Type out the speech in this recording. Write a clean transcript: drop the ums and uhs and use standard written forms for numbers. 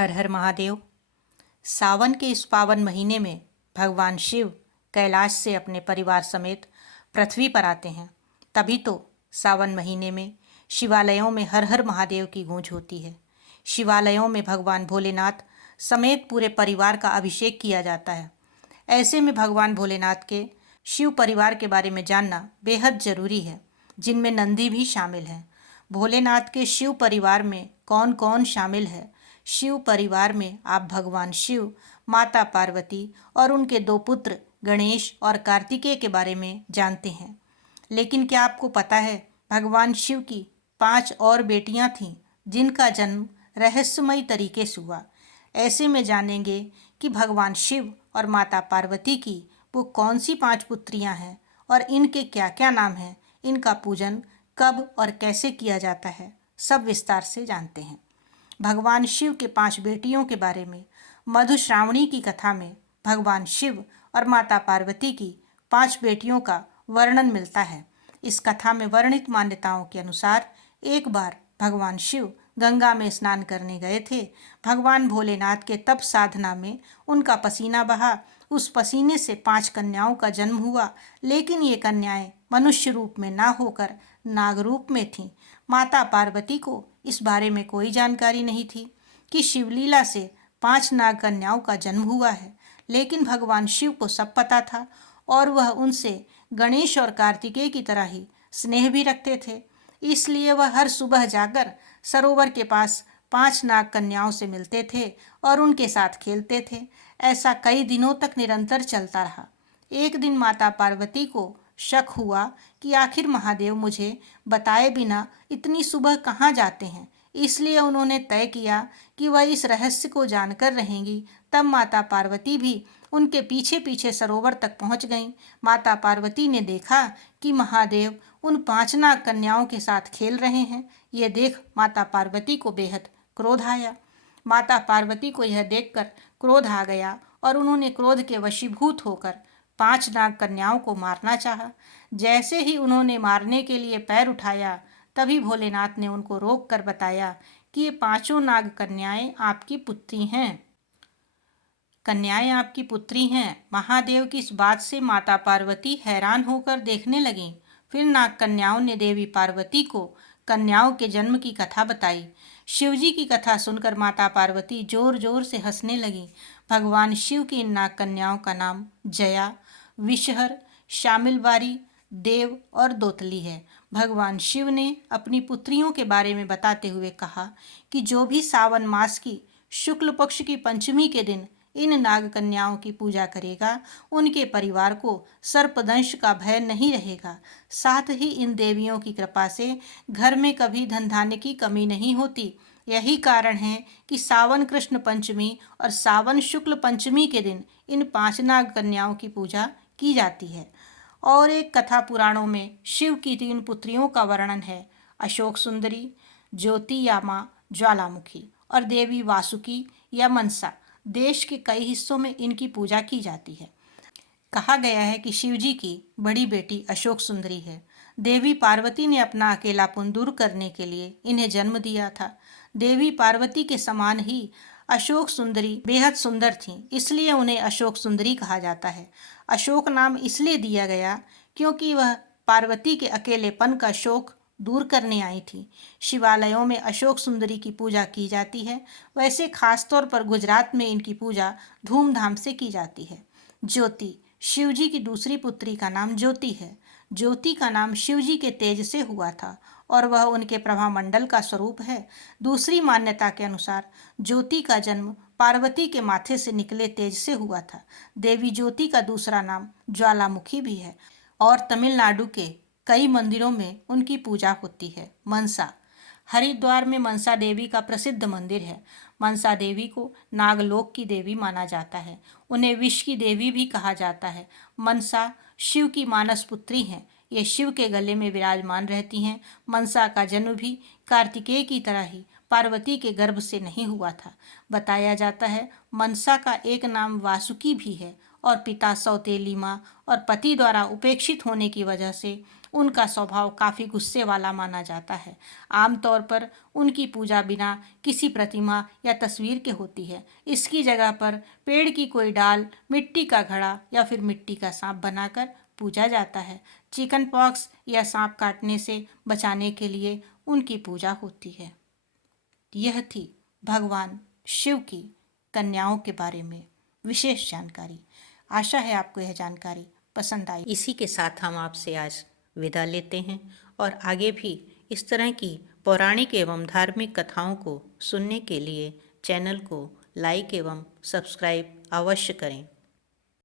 हर हर महादेव। सावन के इस पावन महीने में भगवान शिव कैलाश से अपने परिवार समेत पृथ्वी पर आते हैं। तभी तो सावन महीने में शिवालयों में हर हर महादेव की गूंज होती है। शिवालयों में भगवान भोलेनाथ समेत पूरे परिवार का अभिषेक किया जाता है। ऐसे में भगवान भोलेनाथ के शिव परिवार के बारे में जानना बेहद जरूरी है, जिनमें नंदी भी शामिल हैं। भोलेनाथ के शिव परिवार में कौन कौन शामिल है? शिव परिवार में आप भगवान शिव, माता पार्वती और उनके दो पुत्र गणेश और कार्तिकेय के बारे में जानते हैं। लेकिन क्या आपको पता है भगवान शिव की 5 और बेटियां थीं, जिनका जन्म रहस्यमयी तरीके से हुआ। ऐसे में जानेंगे कि भगवान शिव और माता पार्वती की वो कौन सी 5 पुत्रियां हैं और इनके क्या क्या नाम हैं, इनका पूजन कब और कैसे किया जाता है, सब विस्तार से जानते हैं। भगवान शिव के 5 बेटियों के बारे में मधुश्रावणी की कथा में भगवान शिव और माता पार्वती की 5 बेटियों का वर्णन मिलता है। इस कथा में वर्णित मान्यताओं के अनुसार एक बार भगवान शिव गंगा में स्नान करने गए थे। भगवान भोलेनाथ के तप साधना में उनका पसीना बहा। उस पसीने से 5 कन्याओं का जन्म हुआ, लेकिन ये कन्याएं मनुष्य रूप में ना होकर नाग रूप में थीं। माता पार्वती को इस बारे में कोई जानकारी नहीं थी कि शिवलीला से 5 नाग कन्याओं का जन्म हुआ है, लेकिन भगवान शिव को सब पता था और वह उनसे गणेश और कार्तिकेय की तरह ही स्नेह भी रखते थे। इसलिए वह हर सुबह जाकर सरोवर के पास 5 नाग कन्याओं से मिलते थे और उनके साथ खेलते थे। ऐसा कई दिनों तक निरंतर चलता रहा। एक दिन माता पार्वती को शक हुआ कि आखिर महादेव मुझे बताए बिना इतनी सुबह कहाँ जाते हैं। इसलिए उन्होंने तय किया कि वह इस रहस्य को जानकर रहेंगी। तब माता पार्वती भी उनके पीछे पीछे सरोवर तक पहुंच गईं। माता पार्वती ने देखा कि महादेव उन 5 नाग कन्याओं के साथ खेल रहे हैं। ये देख माता पार्वती को बेहद क्रोध आया। माता पार्वती को यह देखकर क्रोध आ गया और उन्होंने क्रोध के वशीभूत होकर 5 नाग कन्याओं को मारना चाहा। जैसे ही उन्होंने मारने के लिए पैर उठाया, तभी भोलेनाथ ने उनको रोक कर बताया कि ये 5 नाग कन्याएं आपकी पुत्री हैं। कन्याएं आपकी पुत्री हैं। महादेव की इस बात से माता पार्वती हैरान होकर देखने लगीं। फिर नाग कन्याओं ने देवी पार्वती को कन्याओं के जन्म की कथा बताई। शिवजी की कथा सुनकर माता पार्वती जोर जोर से हंसने लगी। भगवान शिव की इन नाग कन्याओं का नाम जया, विषहर, शामिलवारी, देव और दोतली है। भगवान शिव ने अपनी पुत्रियों के बारे में बताते हुए कहा कि जो भी सावन मास की शुक्ल पक्ष की पंचमी के दिन इन नाग कन्याओं की पूजा करेगा, उनके परिवार को सर्पदंश का भय नहीं रहेगा। साथ ही इन देवियों की कृपा से घर में कभी धन धान्य की कमी नहीं होती। यही कारण है कि सावन कृष्ण पंचमी और सावन शुक्ल पंचमी के दिन इन 5 नाग कन्याओं की पूजा की जाती है। और एक कथा पुराणों में शिव की 3 पुत्रियों का वर्णन है: अशोक सुंदरी, ज्योति या माँ ज्वालामुखी और देवी वासुकी या मनसा। देश के कई हिस्सों में इनकी पूजा की जाती है। कहा गया है कि शिवजी की बड़ी बेटी अशोक सुंदरी है। देवी पार्वती ने अपना अकेलापन दूर करने के लिए इन्हें जन्म दिया था। देवी पार्वती के समान ही अशोक सुंदरी बेहद सुंदर थीं, इसलिए उन्हें अशोक सुंदरी कहा जाता है। अशोक नाम इसलिए दिया गया क्योंकि वह पार्वती के अकेलेपन का शोक दूर करने आई थी। शिवालयों में अशोक सुंदरी की पूजा की जाती है। वैसे खासतौर पर गुजरात में इनकी पूजा धूमधाम से की जाती है। ज्योति शिवजी की दूसरी पुत्री का नाम ज्योति है। ज्योति का नाम शिवजी के तेज से हुआ था और वह उनके प्रभामंडल का स्वरूप है। दूसरी मान्यता के अनुसार ज्योति का जन्म पार्वती के माथे से निकले तेज से हुआ था। देवी ज्योति का दूसरा नाम ज्वालामुखी भी है और तमिलनाडु के कई मंदिरों में उनकी पूजा होती है। मनसा हरिद्वार में मनसा देवी का प्रसिद्ध मंदिर है। मनसा देवी को नागलोक की देवी माना जाता है। उन्हें विष की देवी भी कहा जाता है। मनसा शिव की मानस पुत्री हैं। ये शिव के गले में विराजमान रहती हैं। मनसा का जन्म भी कार्तिकेय की तरह ही पार्वती के गर्भ से नहीं हुआ था। बताया जाता है मनसा का एक नाम वासुकी भी है और पिता सौतेली माँ और पति द्वारा उपेक्षित होने की वजह से उनका स्वभाव काफ़ी गुस्से वाला माना जाता है। आमतौर पर उनकी पूजा बिना किसी प्रतिमा या तस्वीर के होती है। इसकी जगह पर पेड़ की कोई डाल, मिट्टी का घड़ा या फिर मिट्टी का सांप बनाकर पूजा जाता है। चिकन पॉक्स या सांप काटने से बचाने के लिए उनकी पूजा होती है। यह थी भगवान शिव की कन्याओं के बारे में विशेष जानकारी। आशा है आपको यह जानकारी पसंद आई। इसी के साथ हम आपसे आज विदा लेते हैं और आगे भी इस तरह की पौराणिक एवं धार्मिक कथाओं को सुनने के लिए चैनल को लाइक एवं सब्सक्राइब अवश्य करें।